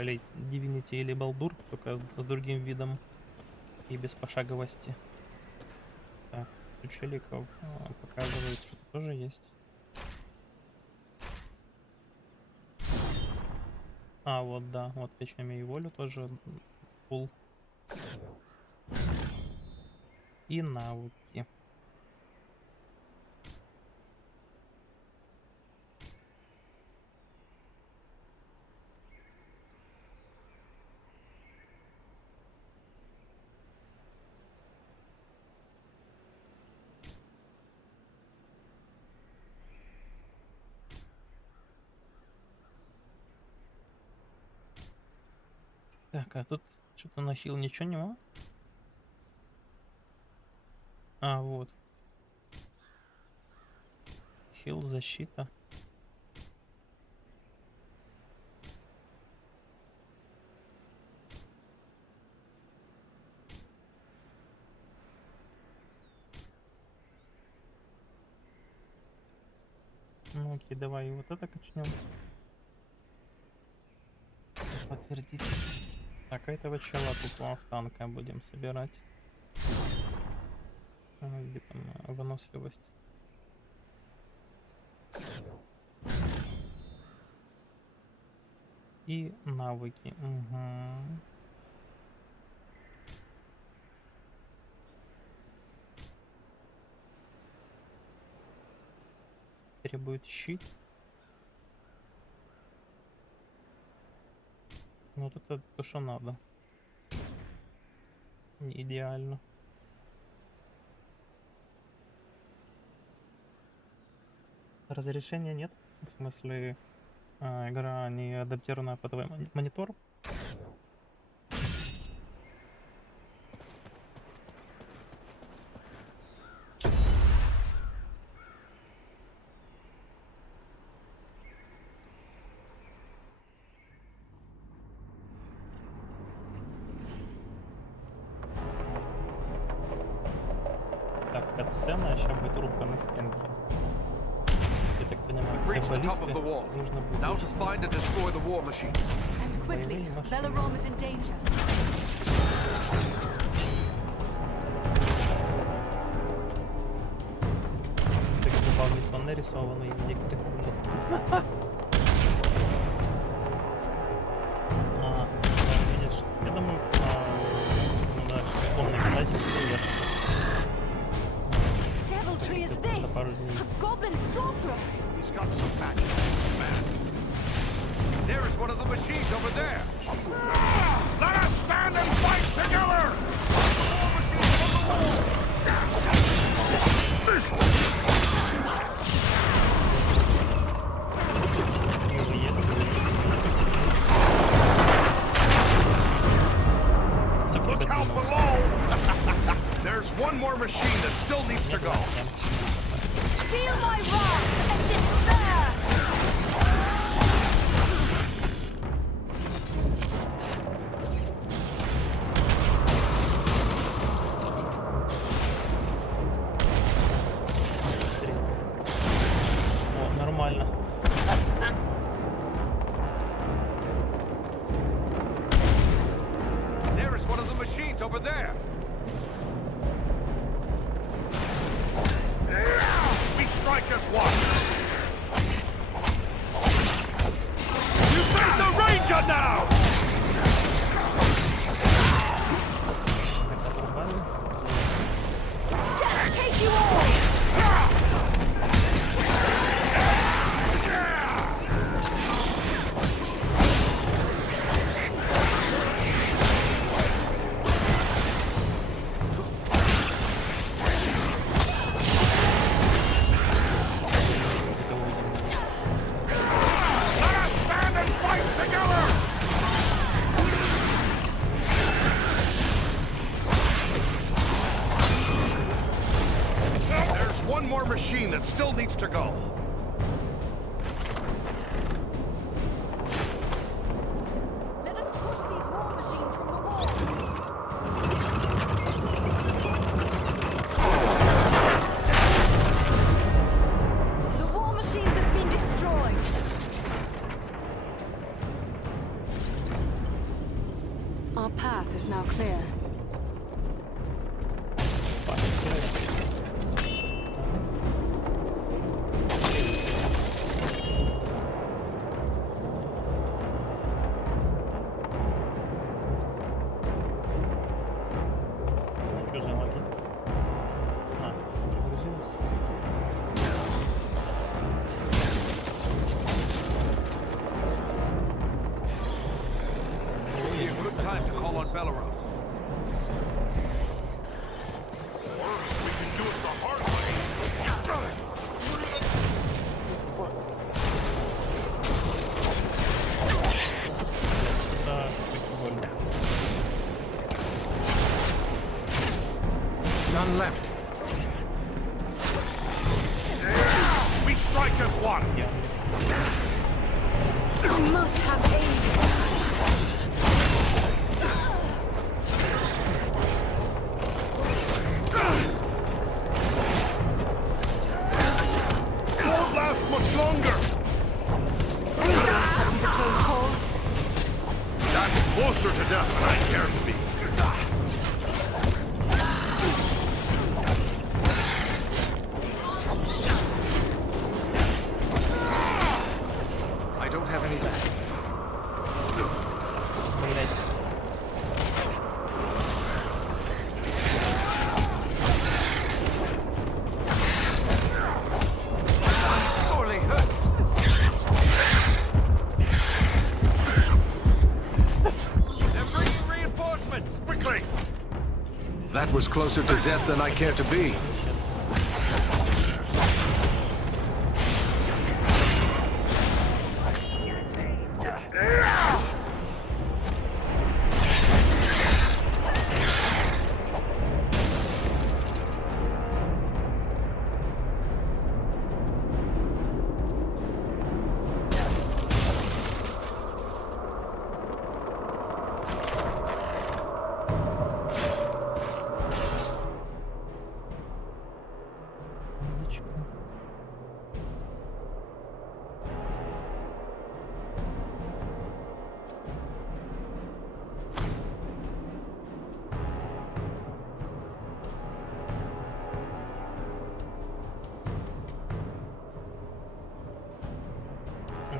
или Divinity или Балдур, только с другим видом и без пошаговости. Так, тут челиков показывает, что тоже есть. А, вот да, вот печами и волю тоже пул. И навыки. Так, а тут что-то на хил ничего нема? А, вот. Хил, защита. Ну окей, давай вот это качнем. Подтвердить. Так, а этого чела тут в танка будем собирать. Где там выносливость? И навыки. Угу. Требует щит. Ну вот это то, что надо. Не идеально. Разрешения нет. В смысле, игра не адаптирована под твой монитор. Так, катсцена, сейчас будет рубка на стенке. Я так понимаю, для баллисты нужно будет... Now to find and destroy the war machines. And quickly, Velarom is in danger. Так забавный тоннель нарисованный электрик. Видишь? Я думаю, ну да, помню, кстати, вверх. Deviltry is this? A goblin sorcerer. He's got some magic, man. There is one of the machines over there. Let us stand and fight together! More machines on the wall! Look how below! There's one more machine that still needs to go. Feel my wrath and despair! О, нормально. There is one of the machines over there. We strike as one. You face a ranger now! Just take you all! Let us stand and fight together! There's one more machine that still needs to go. Let us push these war machines from the wall. The war machines have been destroyed. Our path is now clear. Что за лаги? Прогрузилось. Be a good time to call on Belleroth. We can do it the hard way. Да, прикольно. None left. We strike as one. We must have aid. Won't last much longer. That was a close call. That's closer to death than I care to be. I don't have any left. Блять. I'm sorely hurt. They're bringing reinforcements. Quickly. That was closer to death than I care to be.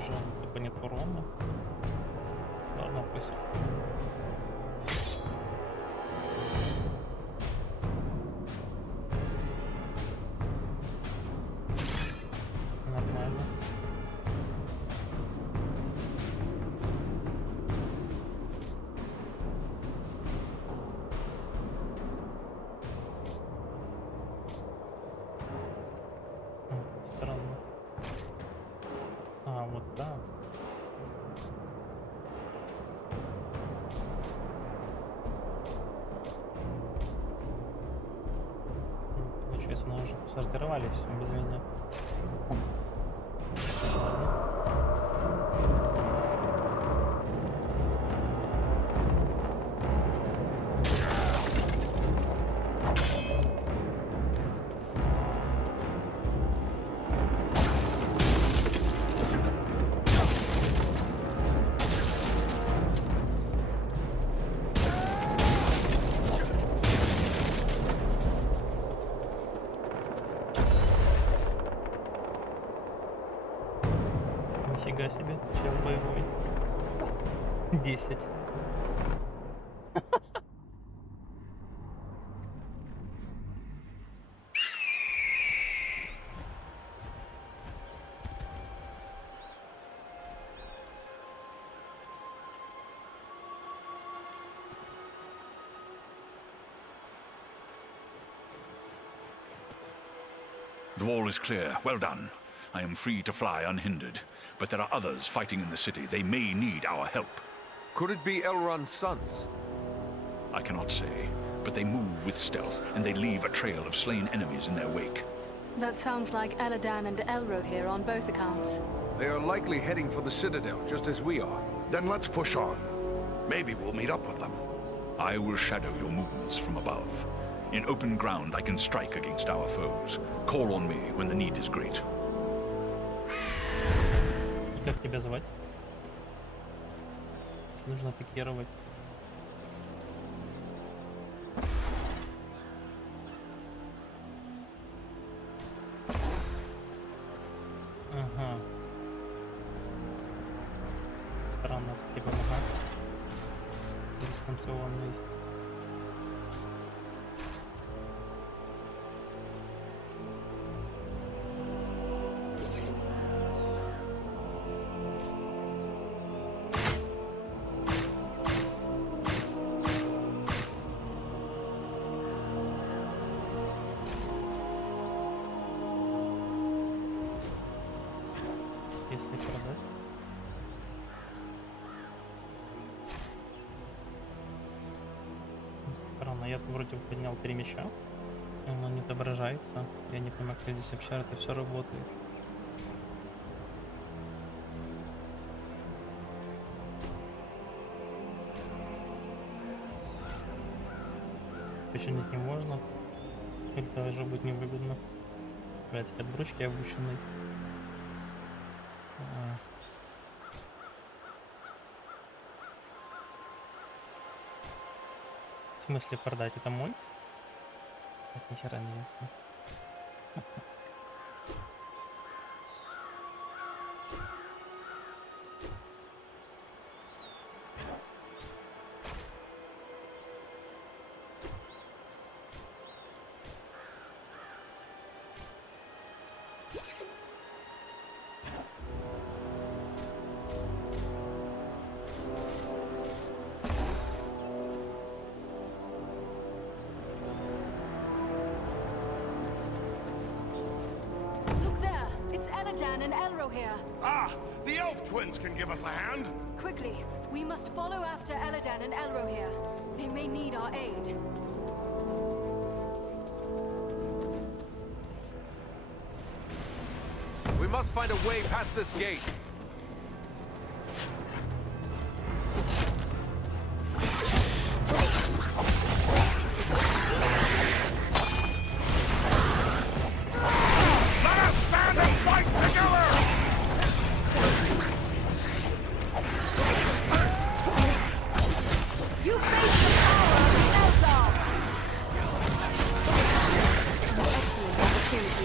уже типа нет урона. Ладно, пусть. Нормально. Странно. А, вот так. Получается, мы уже сортировались без меня. Нифига себе, чел боевой. 10. The wall is clear. Well done. I am free to fly unhindered. But there are others fighting in the city. They may need our help. Could it be Elrond's sons? I cannot say, but they move with stealth, and they leave a trail of slain enemies in their wake. That sounds like Eladan and Elro here on both accounts. They are likely heading for the Citadel, just as we are. Then let's push on. Maybe we'll meet up with them. I will shadow your movements from above. In open ground, I can strike against our foes. Call on me when the need is great. Как тебя звать? Нужно атакировать. Ага. Странно, типа помогать. Дистанционный. Если продать. Странно, я вроде поднял 3 мяча, оно не отображается. Я не понимаю, как здесь вообще это все работает. Починить не можно. Или даже будет невыгодно. Опять от бручки обученный. В смысле продать? Это мой? Это ни хера не ясно. And Elro here. Ah, the elf twins can give us a hand. Quickly, we must follow after Eladan and Elro here. They may need our aid. We must find a way past this gate.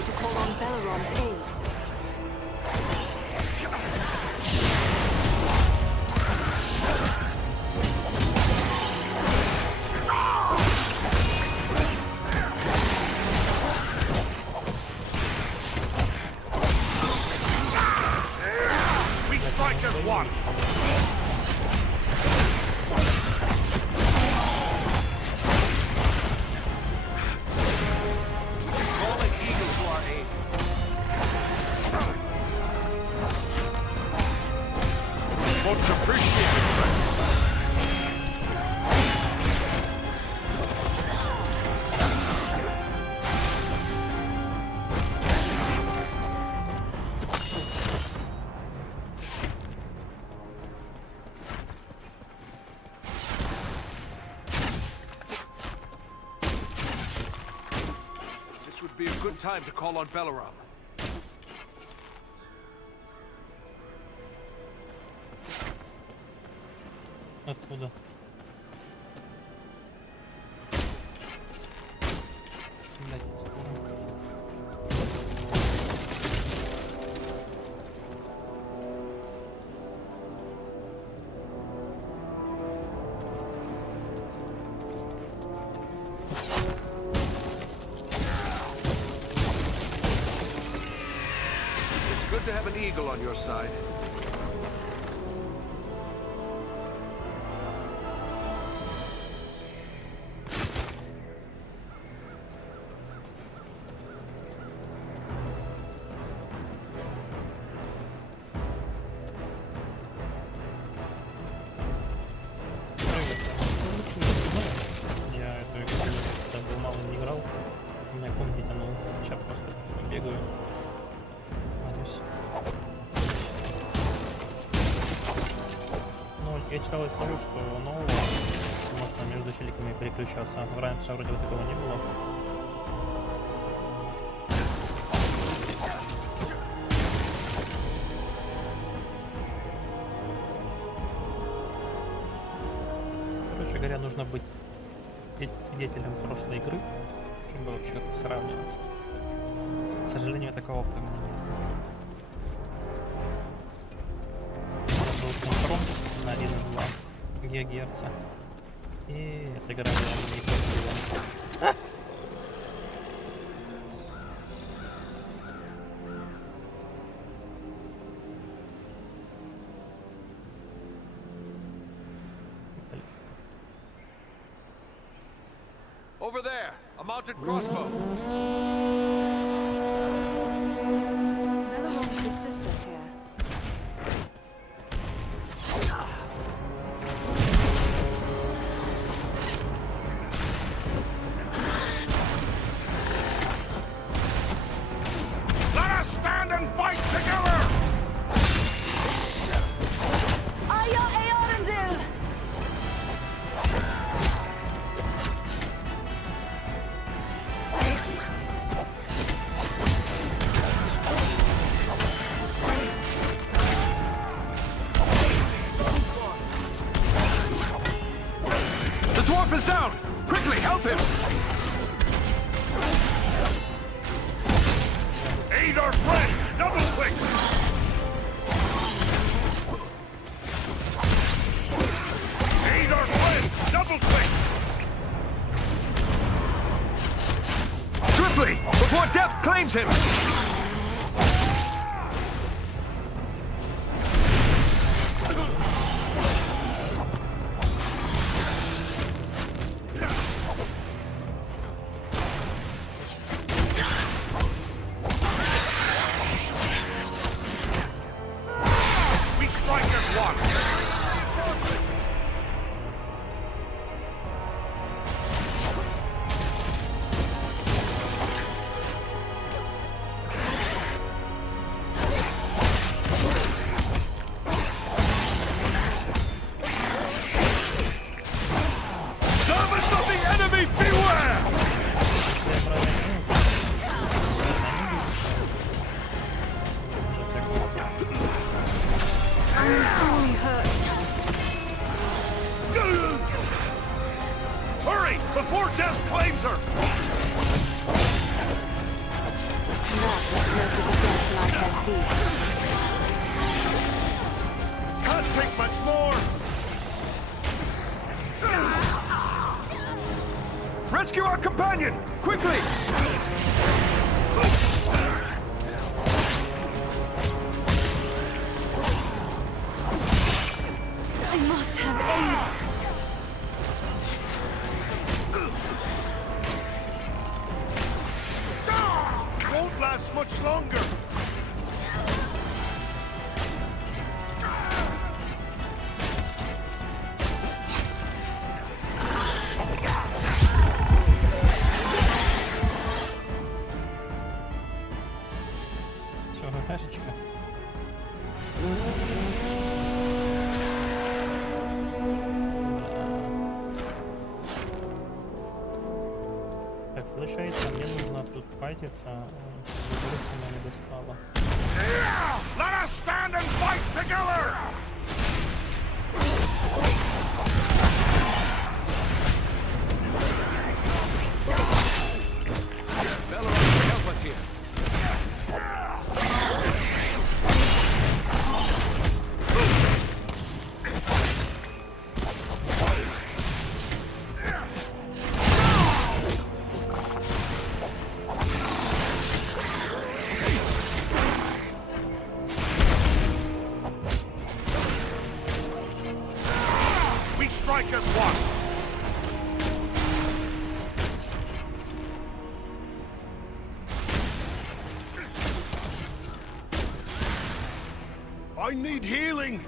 To call on Belleron's aid. be a good time to call on Belaram. Откуда? Блять, It's good to have an eagle on your side. Я читал из того, что нового можно между филиками переключаться. Раньше вроде вот такого не было. Короче говоря, нужно быть свидетелем прошлой игры, чтобы вообще как-то сравнивать. К сожалению, такого опыта у меня нет. Был синхрон на 1,2 ГГц. И эта игра была не красивая. Over there, a mounted crossbow. Belaram could assist us here. Let us stand and fight together! The dwarf is down! Quickly, help him! Aid our friend! Double quick! Aid our friend! Double quick! Swiftly! Before death claims him! Rescue our companion! Quickly! I must have aid. Won't last much longer! защищайте, мне нужно тут файтиться, чтобы меня не достало. Let us stand and fight together! Belleroth, help us here. We strike as one! I need healing!